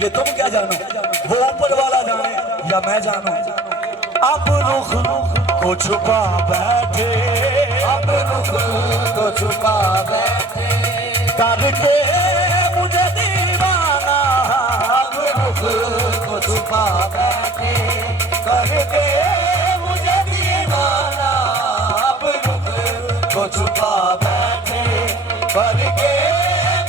ये तुम क्या जानो, वो ऊपर वाला जाने या मैं जानू। अब रुख को छुपा बैठे, अब रुख को छुपा बैठे, करके मुझे दीवाना। अब रुख को छुपा बैठे, करके मुझे दीवाना। अब रुख को छुपा बैठे, करके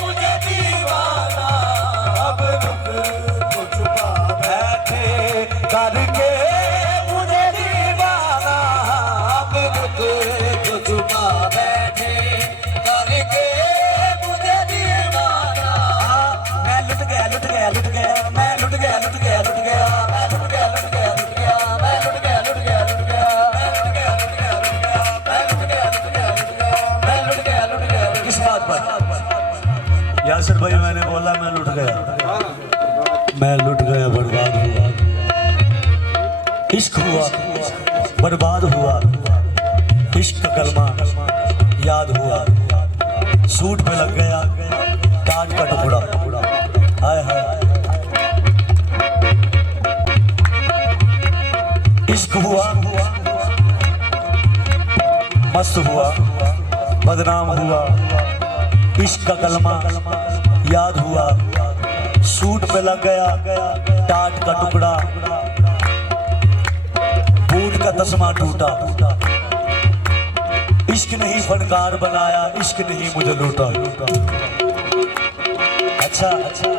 मुझे दीवाना। अब रुख को छुपा बैठे, करके मुझे दीवाना। अब रुख को छुपा बैठे, करके मुझे दीवाना। मैं लुट गया, लुट गया, लुट गया, मैं लुट गया, लुट गया, लुट गया, मैं लुट गया, लुट गया, लुट गया, मैं लुट गया, लुट गया, लुट गया, मैं लुट गया, लुट गया, लुट गया, मैं लुट गया, लुट गया, लुट गया, मैं लुट गया, लुट गया। किस बात पर यासिर भाई? मैंने बोला मैं लुट गया, मैं लुट गया, बर्बाद हुआ, इश्क हुआ, बर्बाद हुआ, इश्क का कलमा याद हुआ, सूट पे लग गया ताज का टुकड़ा। हाय हाय, इश्क हुआ, मस्त हुआ, बदनाम हुआ, इश्क का कलमा याद हुआ, सूट पे लग गया टाट का टुकड़ा, बूट का तस्मा टूटा। इश्क नहीं फनकार बनाया, इश्क नहीं मुझे लूटा। अच्छा अच्छा,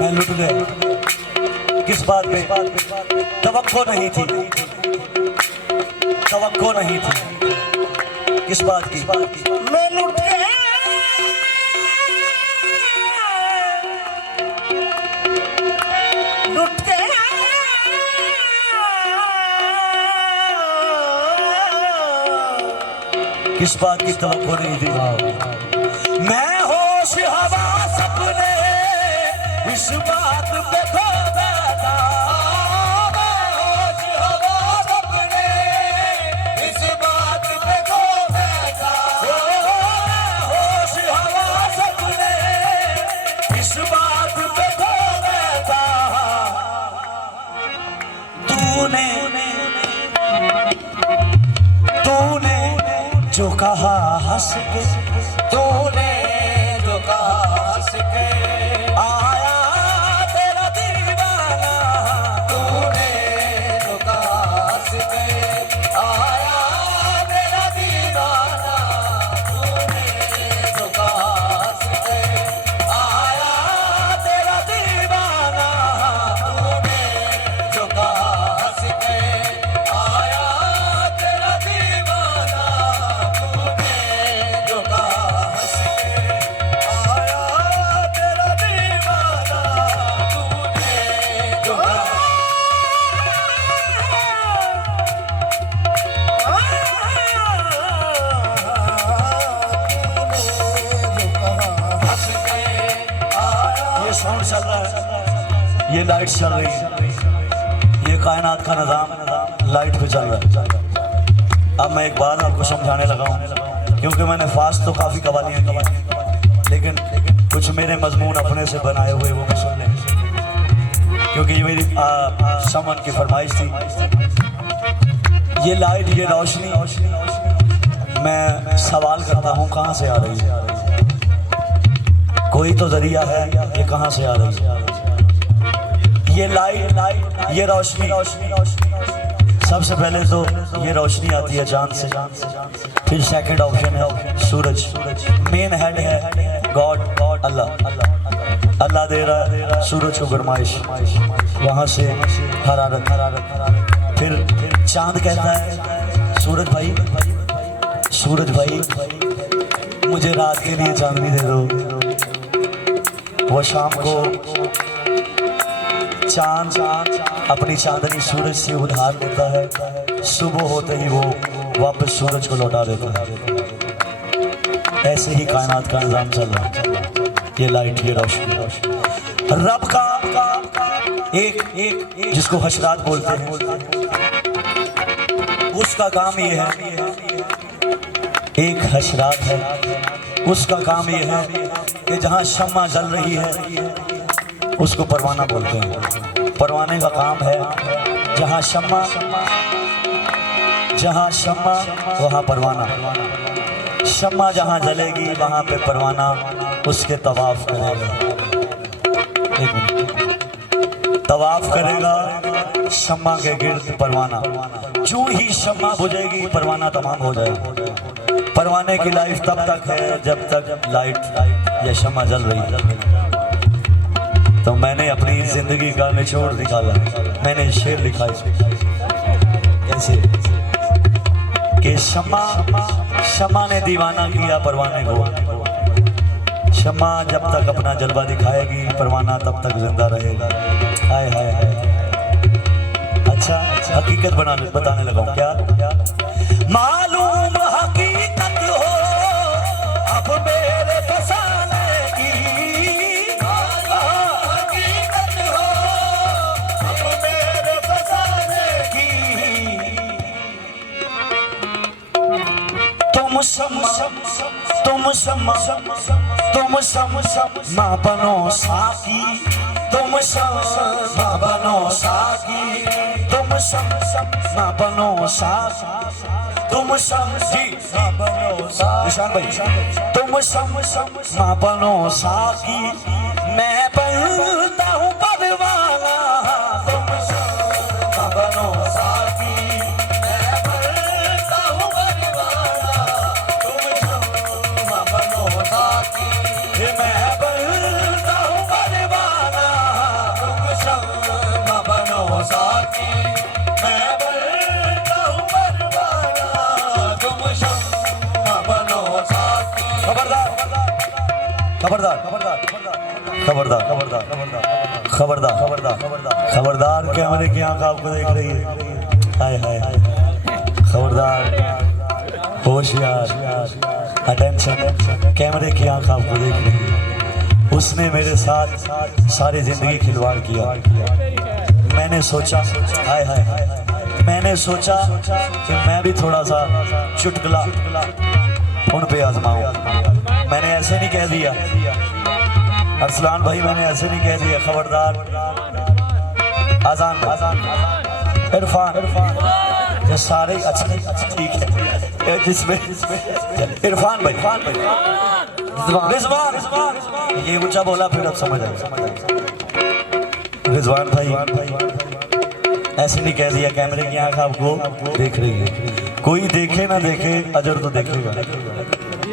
मैं लुट गया। किस बात पे? तवक्को नहीं थी, तवक्को नहीं थी। किस बात की? मैं लुट गया, लुट गया। किस बात की तवक्को नहीं थी? मैं होश हवास अपने इस बात पे खो बैठा। मैं होश हवास अपने इस बात पे खो बैठा। मैं होश हवास अपने इस बात पे खो बैठा। तूने तूने जो कहा हंस के, तूने जो कहा हंस के, आया तेरा दीवाना। तूने जो कहा हंस के, आया तेरा दीवाना। तूने जो कहा हंस के, आया तेरा दीवाना। तूने जो कहा हंस के, आया तेरा दीवाना। तूने जो कहा हंस के, आया तेरा दीवाना। तूने जो कहा हंस के, आया। ये साउंड चल रहा है, ये लाइट चल रही है, ये कायनात का निजाम लाइट पे चल रहा है। अब मैं एक बात आपको समझाने लगा हूँ, क्योंकि मैंने फास्ट तो काफ़ी कवालियाँ की, लेकिन कुछ मेरे मजमून अपने से बनाए हुए वो भी सुन लें, क्योंकि ये मेरी समन की फरमाइश थी। ये लाइट, ये रोशनी, मैं सवाल करता हूँ कहाँ से आ रही है? कोई तो जरिया है, ये कहाँ से आ रही है? ये लाइट, ये रोशनी, सबसे पहले तो ये रोशनी आती है चांद से, फिर सेकंड ऑप्शन है सूरज, मेन हेड है गॉड, अल्लाह। अल्लाह दे रहा है सूरज को गरमाइश, वहाँ से हरारत। फिर चांद कहता है सूरज भाई, सूरज भाई मुझे रात के लिए चांदनी दे दो। वो शाम को चांद अपनी चांदनी सूरज से उधार लेता है, सुबह होते ही वो वापस सूरज को लौटा देता है। ऐसे ही कायनात का निजाम चल रहा है, ये लाइट, ये रोशनी। रब का एक जिसको हशरात बोलते हैं, उसका काम ये है, एक हशरात है उसका काम ये है कि जहाँ शम्मा जल रही है उसको परवाना बोलते हैं। परवाने का काम है जहाँ शम्मा वहाँ परवाना। शम्मा जहाँ जलेगी वहाँ पे परवाना उसके तवाफ करेगा। एक मिनट, तवाफ करेगा शम्मा के गिर्द परवाना। जो ही शम्मा बुझेगी परवाना तमाम हो जाएगा। परवाने की लाइफ तब तक है जब तक लाइट या शम्मा जल रही है। तो मैंने अपनी जिंदगी का निचोड़ निकाला, मैंने शेर लिखा इसमें कैसे कि शम्मा ने दीवाना किया परवाने को। शम्मा जब तक अपना जलवा दिखाएगी परवाना तब तक जिंदा रहेगा। हाय हाय हाय। अच्छा हकीकत बताने लगा क्या? मालूम हकीकत हो अब मेरे फसाने की, हकीकत हो अब मेरे फसाने की। तुम शम्मा बनो साकी, तुम शम्मा बनो साकी, तुम शम्मा बनो साकी, तुम शम्मा बनो साकी, तुम शम्मा बनो साकी, मैं बनता हूँ परवाना। तुम शम्मा बनो साकी, मैं बनता हूँ परवाना। तुम शम्मा बनो साकी, मैं बनता हूँ परवाना। तुम शम्मा बनो साकी, मैं बनता हूँ परवाना। तुम शम्मा बनो साकी। खबरदार खबरदार खबरदार खबरदार खबरदार खबरदार खबरदार खबरदार कैमरे की आंख आपको देख रही है। हाय हाय खबरदार, होशियार, अटेंशन, कैमरे की आंख आपको देख रही है। उसने मेरे साथ सारी जिंदगी खिलवाड़ किया। मैंने सोचा हाय हाय हाय, मैंने सोचा कि मैं भी थोड़ा सा चुटकुला उन पे आजमाऊं। मैंने ऐसे नहीं कह दिया अरसलान भाई, मैंने ऐसे नहीं कह दिया। खबरदार आजान इरफान ये सारे अच्छे ठीक है। जिसमें इरफान भाई रिजवान ये ऊंचा बोला फिर अब समझ आएगा। रिजवान भाई ऐसे नहीं कह दिया, कैमरे की आंख आपको देख रही है। कोई देखे ना देखे अजर तो देखेगा।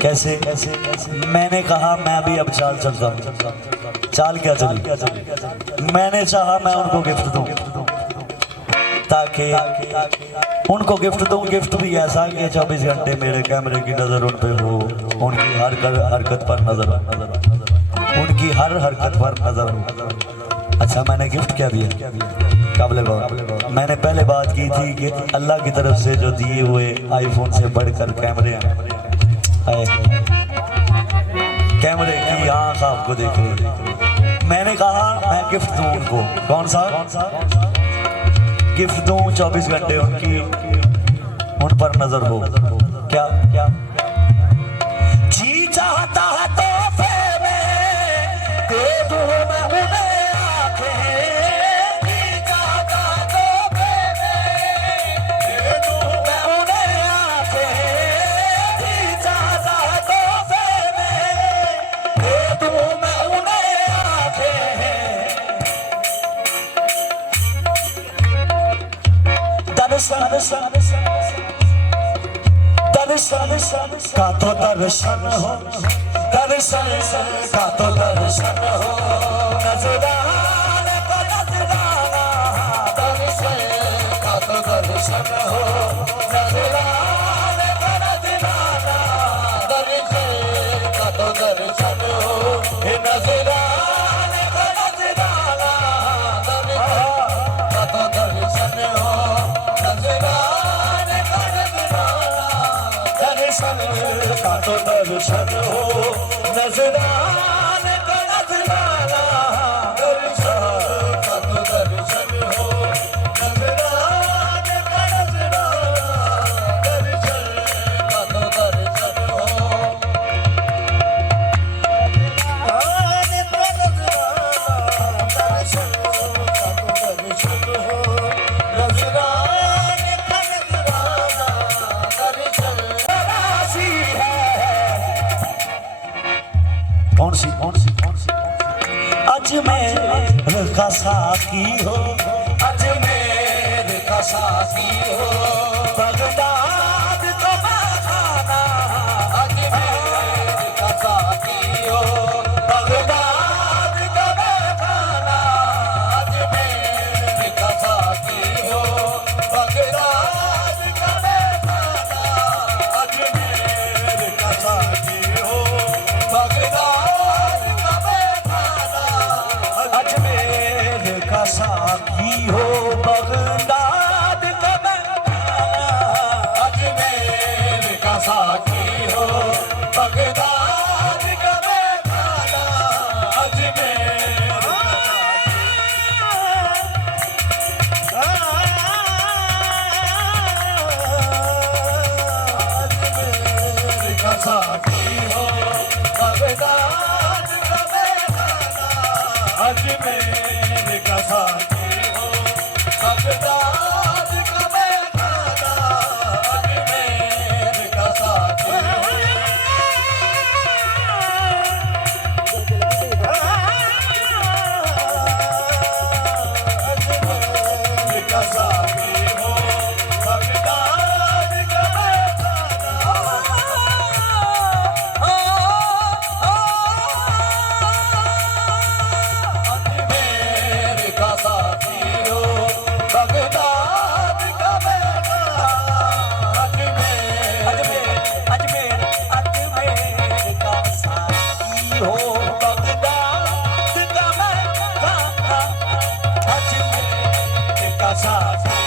कैसे कैसे मैंने कहा मैं भी अब चाल चलता हूँ। चाल क्या चली? मैंने चाहा मैं उनको गिफ्ट दूं, ताकि उनको गिफ्ट दूं। गिफ्ट भी ऐसा कि 24 घंटे मेरे कैमरे की नजर उन पे हो, उनकी हर हरकत पर नजर, उनकी हर हरकत पर नजर हो। अच्छा मैंने गिफ्ट क्या दिया? काबिल बात, मैंने पहले बात की थी कि अल्लाह की तरफ से जो दिए हुए आईफोन से बढ़कर कैमरे हैं। कैमरे की आंख आपको देख रही है। मैंने कहा मैं गिफ्ट दूं उनको। कौन सा गिफ्ट दूं? 24 घंटे उनकी उन पर नजर हो। क्या क्या जी चाहता है तोहफे में दे दूं मैं उन्हें आंखें। जी चाहता है तोहफे में दे दूं मैं उन्हें आंखें। जी चाहता है तोहफे में दे दूं मैं उन्हें आंखें। दर्शन का तो दर्शन हो, दर्शन का तो दर्शन हो, नजराना का नजराना। दर्शन का तो दर्शन हो, नजराना का नजराना। दर्शन का तो दर्शन हो, नजराना का नजराना। दर्शन का तो दर्शन हो, नजराना का नजराना। दर्शन का तो दर्शन हो, नजराना का नजराना। दर्शन का तो दर्शन हो, नजराना का नजराना। दर्शन का तो दर्शन हो। अजमेर का साकी हो, अजमेर का साकी हो, बगदाद का खाना, अजमेर का साकी हो, बगदाद का खाना, अजमेर का साकी हो, बगदाद का खाना, अजमेर का साकी हो, बगदाद का खाना, अजमेर का साकी हो, बगदाद का खाना, अजमेर का साकी हो, बगदाद का खाना, अजमेर का साकी हो, बगदाद का खाना, अजमेर का साकी हो, बगदाद का खाना, अजमेर का साकी हो, अजमेर का साकी हो, बगदाद का अजमेर का साकी हो, बगदाद का अजमेर अजमेर अजमेर अजमेर का साकी हो, बगदाद का अजमेर का साकी